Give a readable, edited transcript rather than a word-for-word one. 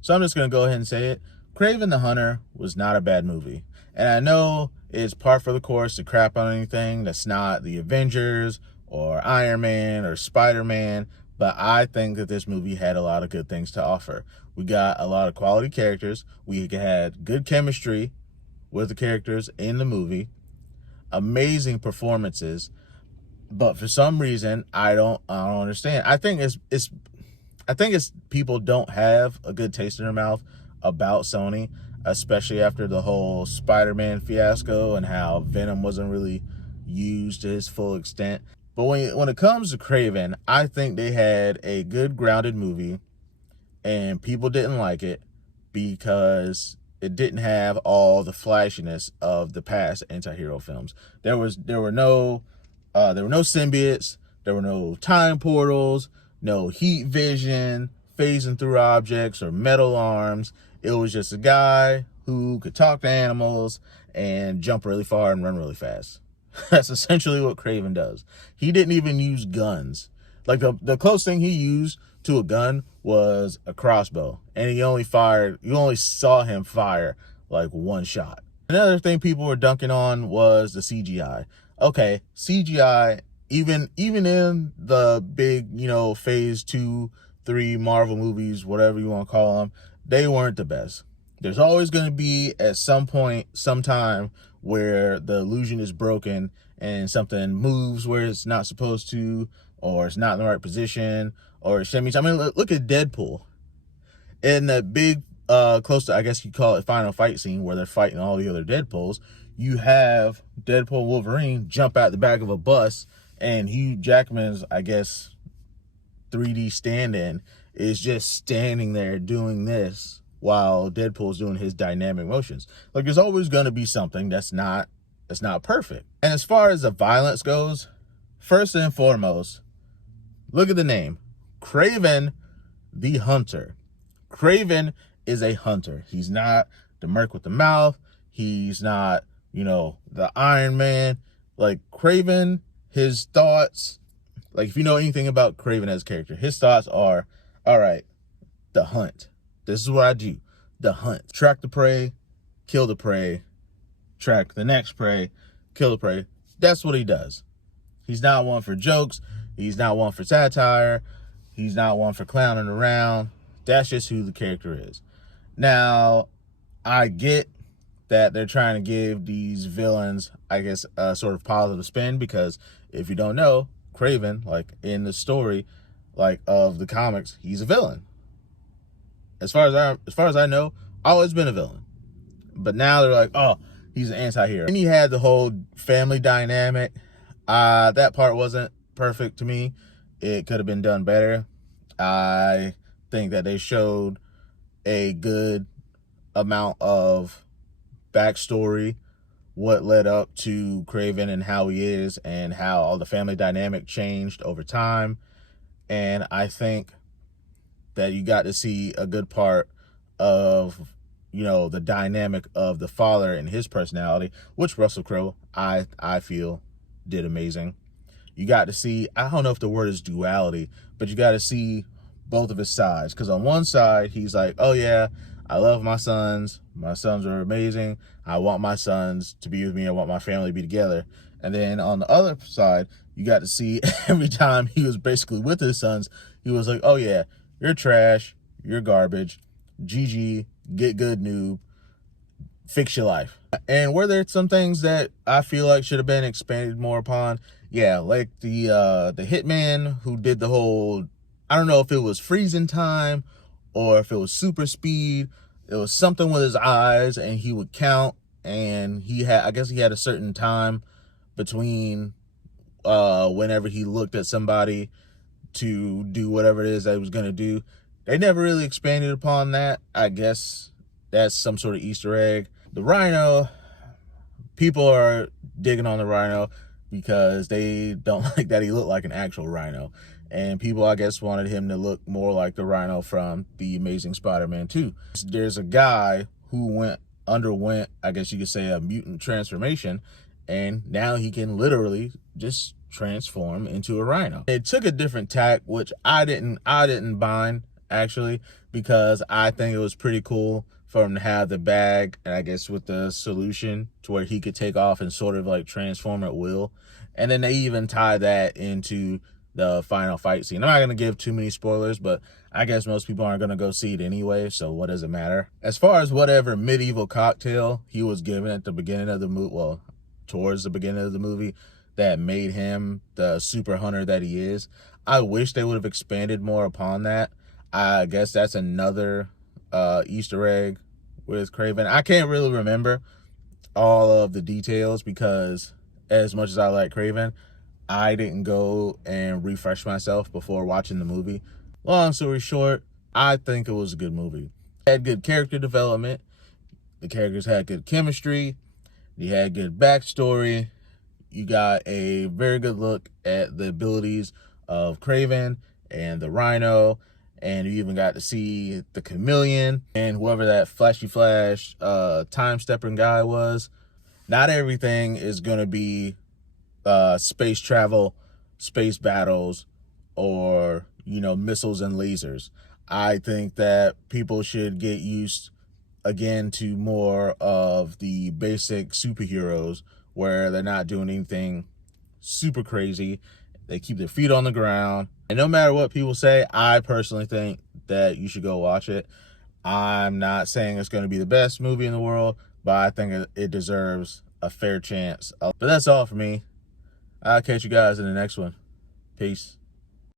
So I'm just going to go ahead and say it. Kraven the Hunter was not a bad movie. And I know it's par for the course to crap on anything that's not the Avengers or Iron Man or Spider-Man, but I think that this movie had a lot of good things to offer. We got a lot of quality characters. We had good chemistry with the characters in the movie, amazing performances, but for some reason I don't understand. I think it's people don't have a good taste in their mouth about Sony, especially after the whole Spider-Man fiasco and how Venom wasn't really used to his full extent. But when it comes to Kraven, I think they had a good grounded movie, and people didn't like it because it didn't have all the flashiness of the past anti-hero films. There were no symbiotes, there were no time portals, no heat vision, phasing through objects or metal arms. It was just a guy who could talk to animals and jump really far and run really fast. That's essentially what Kraven does. He didn't even use guns. Like the closest thing he used to a gun was a crossbow, and you only saw him fire like one shot. Another thing people were dunking on was the CGI. Okay, CGI, even in the big, phase 2, 3 Marvel movies, whatever you want to call them, they weren't the best. There's always going to be at some point, sometime, where the illusion is broken and something moves where it's not supposed to, or it's not in the right position, or it's shimmies. I mean, look at Deadpool. In that big, close to, I guess you call it, final fight scene where they're fighting all the other Deadpools, you have Deadpool Wolverine jump out the back of a bus, and Hugh Jackman's, I guess, 3D stand-in is just standing there doing this while Deadpool's doing his dynamic motions. Like, there's always going to be something that's not perfect. And as far as the violence goes, first and foremost, look at the name. Kraven the Hunter. Kraven is a hunter. He's not the merc with the mouth. He's not, the Iron Man. Like, Kraven, his thoughts, like, if you know anything about Kraven as a character, his thoughts are, all right, the hunt. This is what I do. The hunt. Track the prey, kill the prey, track the next prey, kill the prey. That's what he does. He's not one for jokes. He's not one for satire. He's not one for clowning around. That's just who the character is. Now, I get that they're trying to give these villains, I guess, a sort of positive spin, because if you don't know, Kraven, like in the story, like of the comics, he's a villain. As far as I know, always been a villain. But now they're like, oh, he's an anti-hero. And he had the whole family dynamic. That part wasn't perfect to me. It could have been done better. I think that they showed a good amount of backstory, what led up to Kraven and how he is, and how all the family dynamic changed over time. And I think that you got to see a good part of, the dynamic of the father and his personality, which Russell Crowe, I feel, did amazing. You got to see, I don't know if the word is duality, but you got to see both of his sides. Because on one side, he's like, oh yeah, I love my sons. My sons are amazing. I want my sons to be with me. I want my family to be together. And then on the other side, you got to see every time he was basically with his sons, he was like, oh yeah, you're trash. You're garbage. GG, get good, noob. Fix your life. And were there some things that I feel like should have been expanded more upon? Yeah, like the hitman who did the whole, I don't know if it was freezing time or if it was super speed. It was something with his eyes, and he would count, and I guess he had a certain time between whenever he looked at somebody to do whatever it is that he was going to do. They never really expanded upon that. I guess that's some sort of Easter egg. The Rhino, people are digging on the Rhino because they don't like that he looked like an actual rhino. And people, I guess, wanted him to look more like the Rhino from The Amazing Spider-Man 2. There's a guy who underwent, I guess you could say, a mutant transformation, and now he can literally just transform into a rhino. It took a different tack, which I didn't bind. actually, because I think it was pretty cool for him to have the bag, and I guess with the solution to where he could take off and sort of like transform at will. And then they even tie that into the final fight scene. I'm not going to give too many spoilers, but I guess most people aren't going to go see it anyway, so what does it matter? As far as whatever medieval cocktail he was given at the beginning of the movie, well, towards the beginning of the movie, that made him the super hunter that he is, I wish they would have expanded more upon that. I guess that's another Easter egg with Kraven. I can't really remember all of the details because as much as I like Kraven, I didn't go and refresh myself before watching the movie. Long story short, I think it was a good movie. It had good character development. The characters had good chemistry. You had good backstory. You got a very good look at the abilities of Kraven and the Rhino, and you even got to see the Chameleon and whoever that flashy flash time stepping guy was. Not everything is going to be space travel, space battles, or, you know, missiles and lasers. I think that people should get used again to more of the basic superheroes where they're not doing anything super crazy. They keep their feet on the ground. And no matter what people say, I personally think that you should go watch it. I'm not saying it's going to be the best movie in the world, but I think it deserves a fair chance. But that's all for me. I'll catch you guys in the next one. Peace.